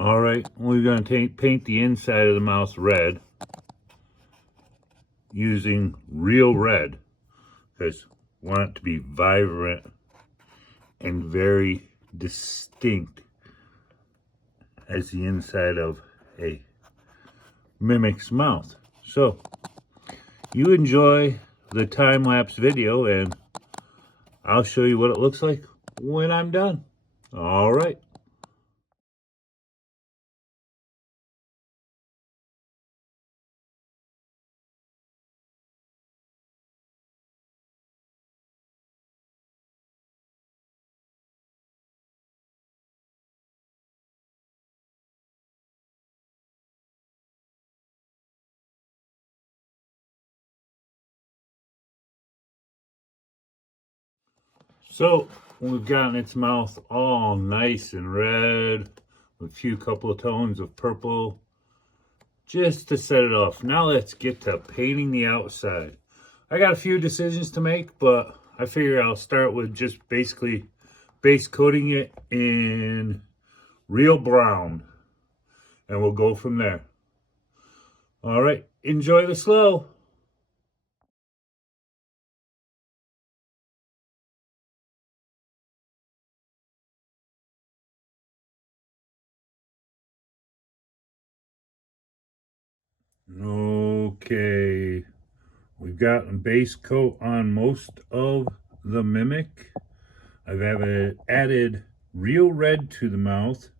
All right, we're going to paint the inside of the mouth red using real red because we want it to be vibrant and very distinct as the inside of a mimic's mouth. So you enjoy the time-lapse video and I'll show you what it looks like when I'm done. All right. So we've gotten its mouth all nice and red with a couple of tones of purple just to set it off. Now let's get to painting the outside. I got a few decisions to make, but I figure I'll start with just basically base coating it in real brown and we'll go from there. All right, enjoy the slow. Okay, we've got a base coat on most of the Mimic. I've added real red to the mouth,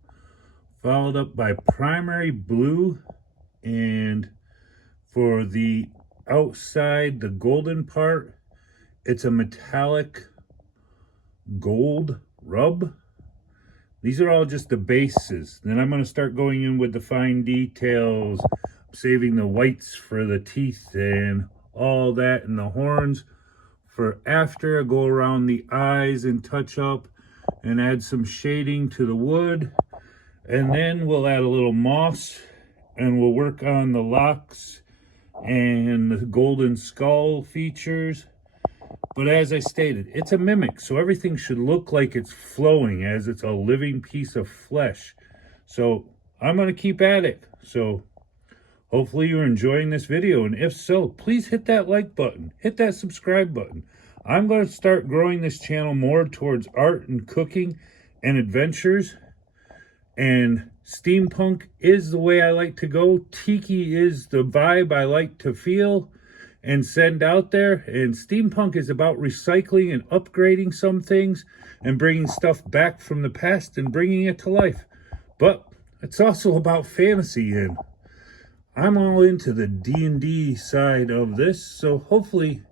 followed up by primary blue, and for the outside, the golden part, it's a metallic gold rub. These are all just the bases. Then I'm going to start going in with the fine details, saving the whites for the teeth and all that, and the horns for after. I go around the eyes and touch up and add some shading to the wood. And then we'll add a little moss and we'll work on the locks and the golden skull features. But as I stated, it's a mimic, so everything should look like it's flowing as it's a living piece of flesh. So I'm going to keep at it. So hopefully you're enjoying this video, and if so, please hit that like button, hit that subscribe button. I'm going to start growing this channel more towards art and cooking and adventures, and steampunk is the way I like to go. Tiki is the vibe I like to feel and send out there, and steampunk is about recycling and upgrading some things and bringing stuff back from the past and bringing it to life. But it's also about fantasy, and I'm all into the D&D side of this, so hopefully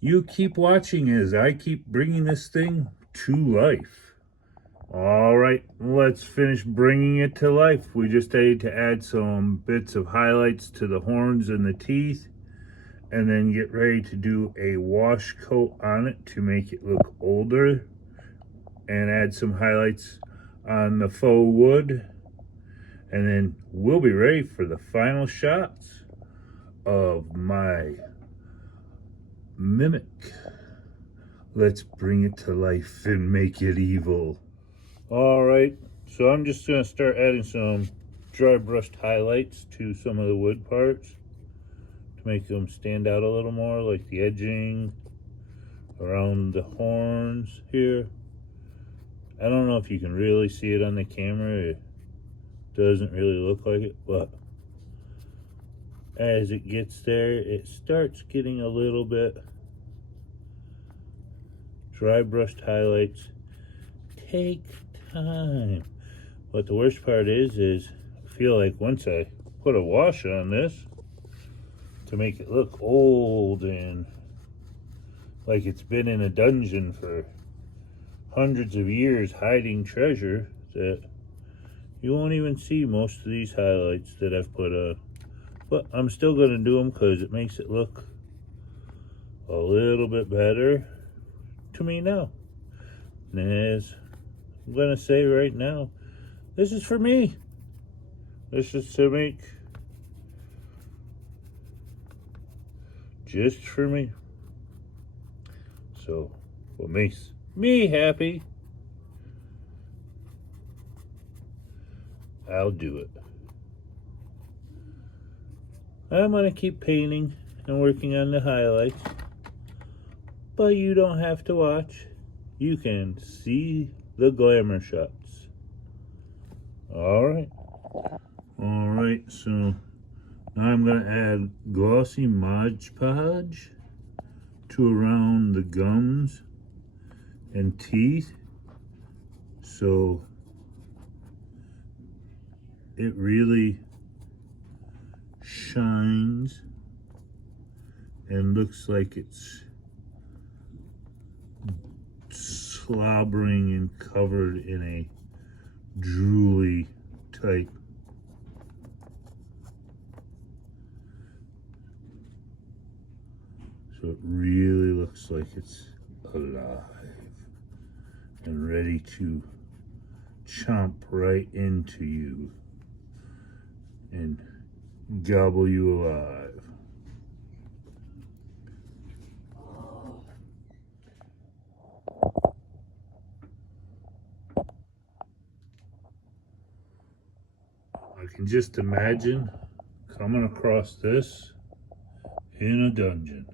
you keep watching as I keep bringing this thing to life. All right, let's finish bringing it to life. We just need to add some bits of highlights to the horns and the teeth, and then get ready to do a wash coat on it to make it look older, and add some highlights on the faux wood. And then we'll be ready for the final shots of my Mimic. Let's bring it to life and make it evil. All right, so I'm just gonna start adding some dry brushed highlights to some of the wood parts to make them stand out a little more, like the edging around the horns here. I don't know if you can really see it on the camera. It doesn't really look like it, but as it gets there, it starts getting a little bit. Dry brushed highlights take time, but the worst part is I feel like once I put a wash on this to make it look old and like it's been in a dungeon for hundreds of years hiding treasure, that you won't even see most of these highlights that I've put on. But I'm still going to do them because it makes it look a little bit better to me now. And as I'm going to say right now, this is for me. This is to make just for me. So what makes me happy, I'll do it. I'm going to keep painting and working on the highlights. But you don't have to watch. You can see the glamour shots. Alright. Alright, so now I'm going to add glossy Mod Podge to around the gums and teeth, so it really shines and looks like it's slobbering and covered in a drooly type. So it really looks like it's alive and ready to chomp right into you and gobble you alive. I can just imagine coming across this in a dungeon.